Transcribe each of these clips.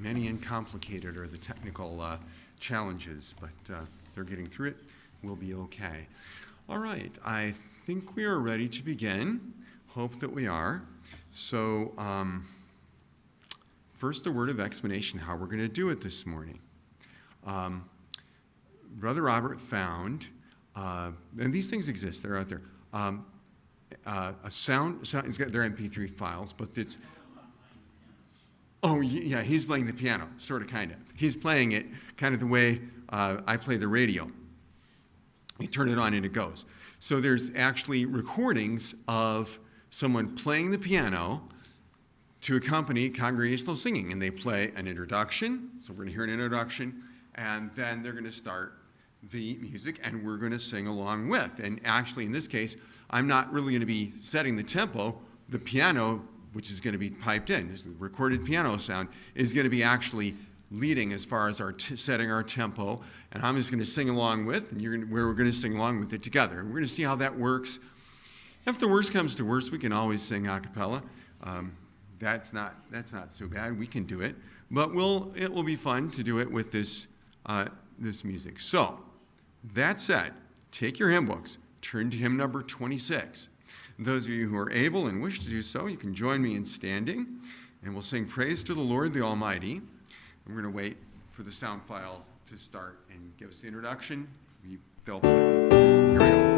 Many and complicated are the technical challenges, but they're getting through it. We'll be okay. All right, I think we are ready to begin. Hope that we are. So first, a word of explanation how we're going to do it this morning. Brother Robert found, and these things exist, they're out there, a sound, it's got their MP3 files, but it's, oh yeah, he's playing the piano, sort of, kind of. He's playing it kind of the way I play the radio. You turn it on and it goes. So there's actually recordings of someone playing the piano to accompany congregational singing, and they play an introduction, so we're going to hear an introduction, and then they're going to start the music, and we're going to sing along with. And actually, in this case, I'm not really going to be setting the tempo. The piano, which is going to be piped in, the recorded piano sound, is going to be actually leading as far as our setting our tempo, and I'm just going to sing along with, and we're going to sing along with it together. And we're going to see how that works. If the worst comes to worst, we can always sing a cappella. That's not so bad. We can do it, but it will be fun to do it with this music. So, that said, take your hymn books, turn to hymn number 26. Those of you who are able and wish to do so, you can join me in standing, and we'll sing Praise to the Lord the Almighty. And we're going to wait for the sound file to start and give us the introduction. They'll play. Here we go.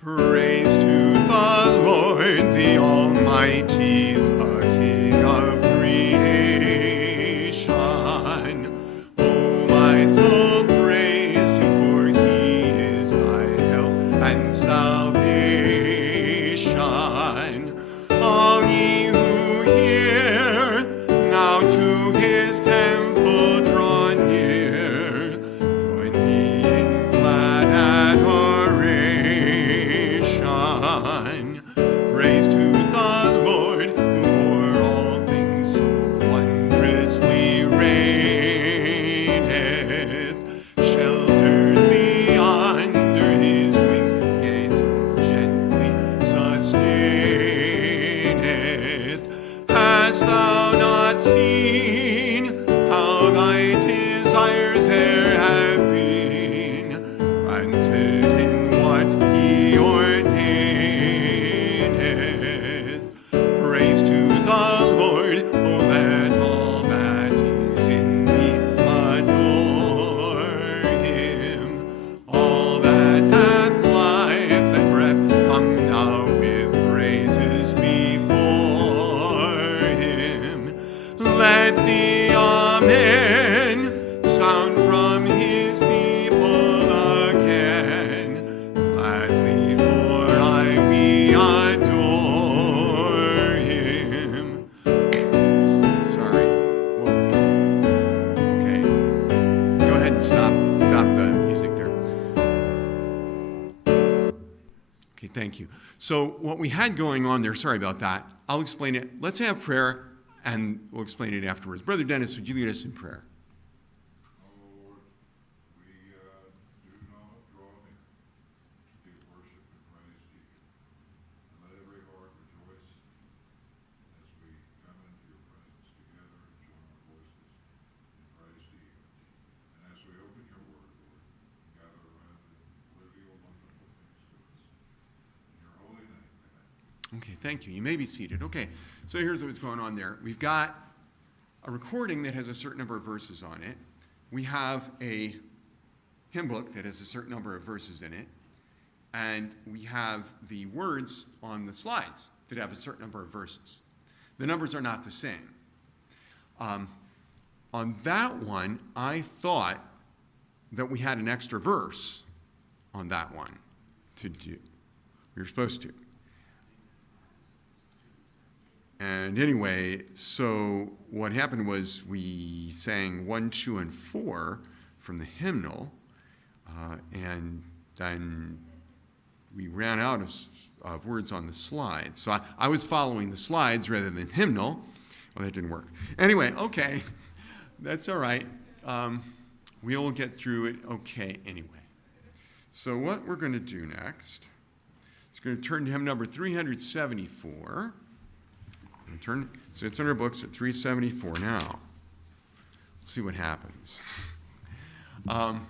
Praise to the Lord the Almighty, the King of creation. O my soul, praise Him, for He is thy health and salvation. All ye who hear, now to His temple draw near. Join me in glad adoration. Praise to the Lord, who o'er all things so wondrously reigneth, shelters thee under His wings, yea, so gently sustaineth. Hast thou not seen how thy desires e'er have been granted in what He ordaineth? Praise to the Lord, oh let all that is in me adore Him. All that hath life and breath, come now with praises before Him. Let the Amen sound from His people again. Gladly for we adore Him. Sorry. Whoa. Okay. Go ahead and stop the music there. Okay, thank you. So what we had going on there, sorry about that. I'll explain it. Let's have prayer, and we'll explain it afterwards. Brother Dennis, would you lead us in prayer? O Lord, we do now draw near to give worship and praise to you. And let every heart rejoice as we come into your presence together and join our voices in praise to you. And as we open your word, Lord, gather around and reveal wonderful things to us. In your holy name, amen. Okay, thank you. You may be seated. Okay, so here's what's going on there. We've got a recording that has a certain number of verses on it. We have a hymn book that has a certain number of verses in it. And we have the words on the slides that have a certain number of verses. The numbers are not the same. On that one, I thought that we had an extra verse on that one to do. We were supposed to. And anyway, so what happened was we sang 1, 2, and 4 from the hymnal, and then we ran out of words on the slides. So I was following the slides rather than hymnal. Well, that didn't work. Anyway, okay, that's all right. We'll get through it okay anyway. So what we're going to do next is going to turn to hymn number 374. So it's in our books at 374 now. We'll see what happens. So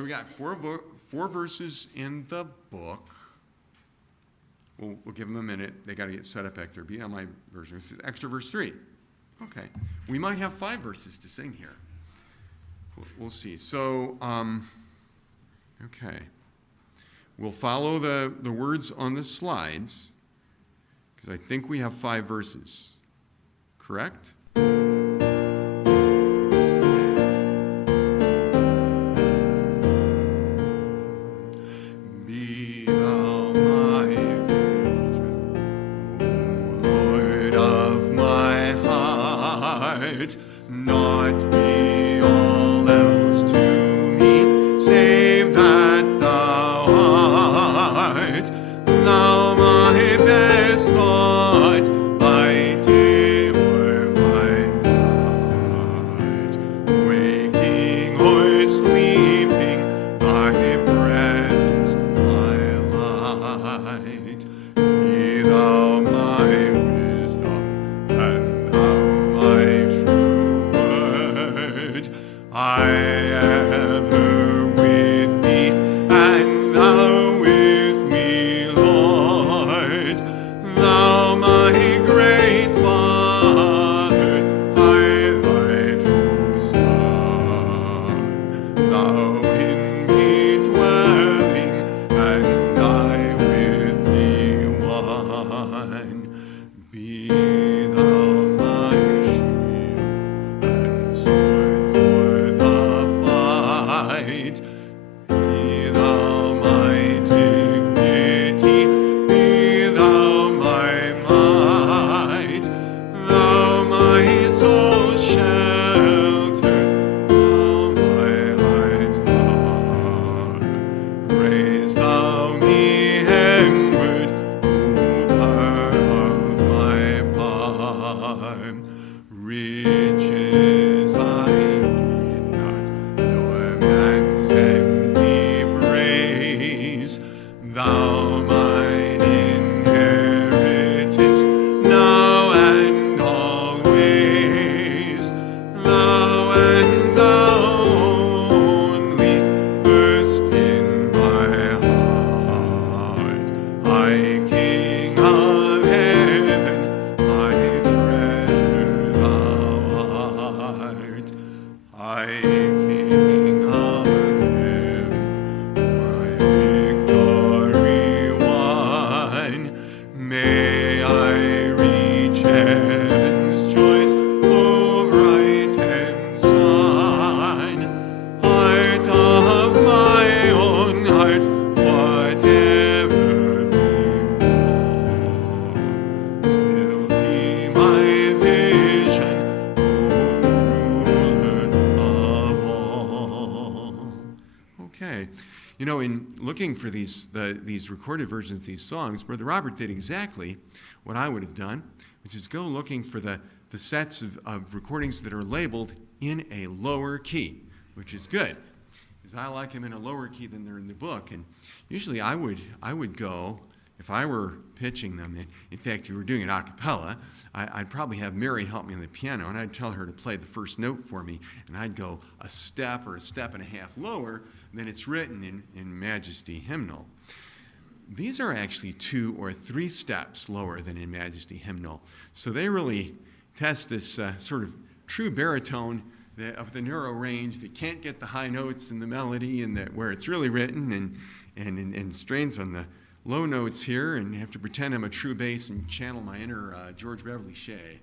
we got four verses in the book. We'll give them a minute. They got to get set up back there. Be on my version. This is extra verse 3. Okay. We might have 5 verses to sing here. We'll see. So, okay. We'll follow the words on the slides because I think we have 5 verses. Correct? Be thou my vision, O Lord of my heart, not be all else to me, save that thou art. Thou my best thought, thy table, my heart, waking or sleeping, thy presence, my light. Be thou my wisdom, and thou my true word. I ever with thee, and thou with me, Lord. Thou my great Father, I thy true Son. Thou in me dwelling, and I with thee one. Be thou my shield and sword for the fight. Be thou my dignity, be thou my might. Thou my soul's shelter, thou my heart's power. Raise thou me heavenward, O power of my palm. Riches I need not, nor man's empty praise. Thou mine inheritance, now and always. Thou and thou only, first in my heart. High King of heaven, my treasure thou art. High King of heaven, my victory won. May I reach heaven's joys, O bright sun. Heart of my own heart, whatever befall, still be my vision, O ruler of all. Okay. You know, in looking for these recorded versions of these songs, Brother Robert did exactly what I would have done, which is go looking for the sets of recordings that are labeled in a lower key, which is good, because I like them in a lower key than they're in the book. And usually I would go, if I were pitching them, in fact, if we were doing it a cappella, I'd probably have Mary help me on the piano, and I'd tell her to play the first note for me, and I'd go a step or a step and a half lower than it's written in Majesty Hymnal. These are actually 2 or 3 steps lower than in Majesty Hymnal. So they really test this sort of true baritone of the narrow range that can't get the high notes in the melody and where it's really written, and strains on the low notes here, and have to pretend I'm a true bass and channel my inner George Beverly Shea.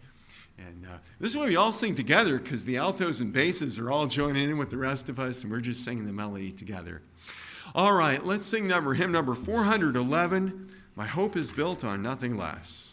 And this is why we all sing together, because the altos and basses are all joining in with the rest of us, and we're just singing the melody together. All right, let's sing hymn number 411, My Hope is Built on Nothing Less.